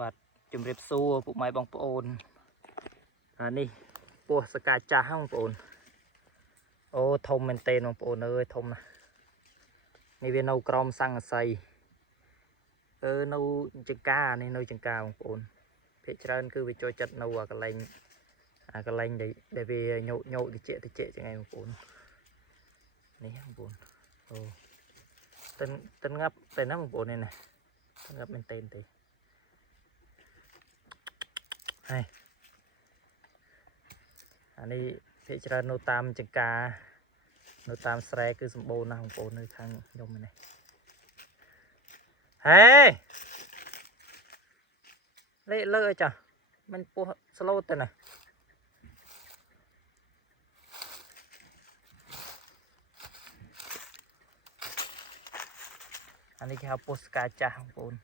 បាទជំរាបសួរពុកម៉ែបងប្អូននេះពោះសកាចាស់បងប្អូនអូធំមែនទេបងប្អូនអើយធំណាស់នេះវានៅក្រោមសង្កសីនៅចង្ការនេះនៅចង្ការបងប្អូនភាគច្រើនគឺវាចូលចិត្តនៅកន្លែងដែលវាញោកតិចចឹងឯងបងប្អូននេះបងប្អូនអូតិនងាប់តែណាបងប្អូននេះណាតិនងាប់មែនទេហើយអានេះភាគច្រើននៅតាមចង្ការនៅតាមស្រែគឺសម្បូរណាស់បងប្អូននៅខាងខ្ញុំនេះហេលេខលើអីចាមិនពោះស្លូតទេណាអានេះគេហៅពោះស្កាចាស់បងប្អូន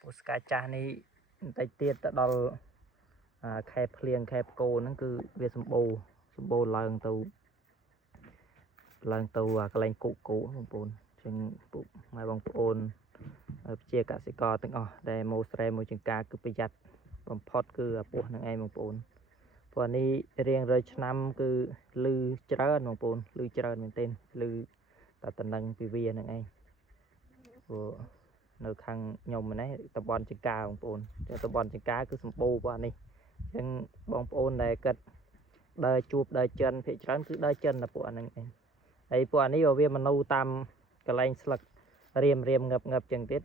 ពោះស្កាចាស់នេះបន្តិចទៀតទៅដល់ខែភ្លៀងខែផ្គរហ្នឹងគឺវាសម្បូរឡើងទៅកន្លែងគូបងប្អូនចឹងពុកម៉ែបងប្អូនជាកសិករទាំងអស់ដែលមកស្រែមកចង្ការគឺប្រយ័ត្នបំផុតគឺអាពោះហ្នឹងឯងបងប្អូនព្រោះនេះរៀងរាល់ឆ្នាំគឺលឺច្រើនបងប្អូនលឺច្រើនមែនទែនលឺតែតំណឹងពីវាហ្នឹងឯងព្រោះនៅខាងខ្ញុំនេះតំបន់ចង្ការបងប្អូនតំបន់ចង្ការគឺសម្បូរបាទនេះអញ្ចឹងបងប្អូនដែលគិតដើរជួបដើរចិនភាគច្រើនគឺដើរចិនតែពួកអាហ្នឹងឯងហើយពួកអានេះវាមកនៅតាមកន្លែងស្លឹករៀមងឹបចឹងទៀត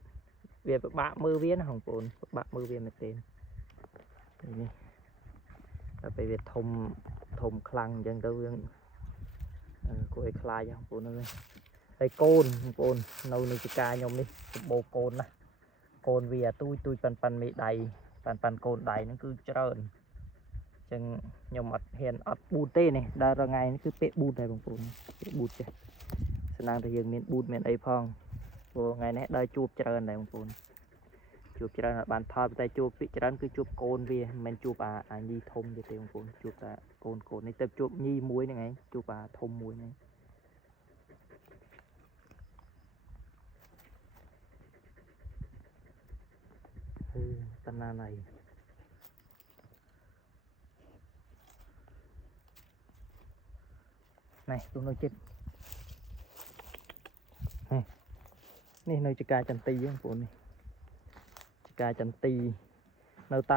វាពិបាកមើលវាណាបងប្អូនពិបាកមើលវាមែនទេនេះតែពេលវាធំខ្លាំងអញ្ចឹងទៅវាគួរឲ្យខ្លាចបងប្អូនអើយហើយកូនបងប្អូននៅចង្ការខ្ញុំនេះសម្បូរកូនណាកូនវាទូចប៉ាន់មេដៃប៉ាន់កូនដៃហ្នឹងគឺច្រើនអញ្ចឹងខ្ញុំអត់ប៊ូតទេនេះដល់រថ្ងៃនេះគឺពាក់ប៊ូតដែរបងប្អូនពាក់ប៊ូតចេះស្នងតែយើងមានប៊ូតមានអីផងព្រោះថ្ងៃនេះដើរជួបច្រើនដែរបងប្អូនជួបច្រើនអត់បានថតតែជួបពីច្រើនគឺជួបកូនវាមិនមែនជួបអាញីធំទេបងប្អូនជួបតែកូននេះទៅជួបញីមួយហ្នឹងឯងជួបធំមួយហ្នឹងតាណាណៃនេះទូនៅចិត្តនេះនៅចង្ការចន្ទីបងប្អូននេះចង្ការចន្ទីនៅតាម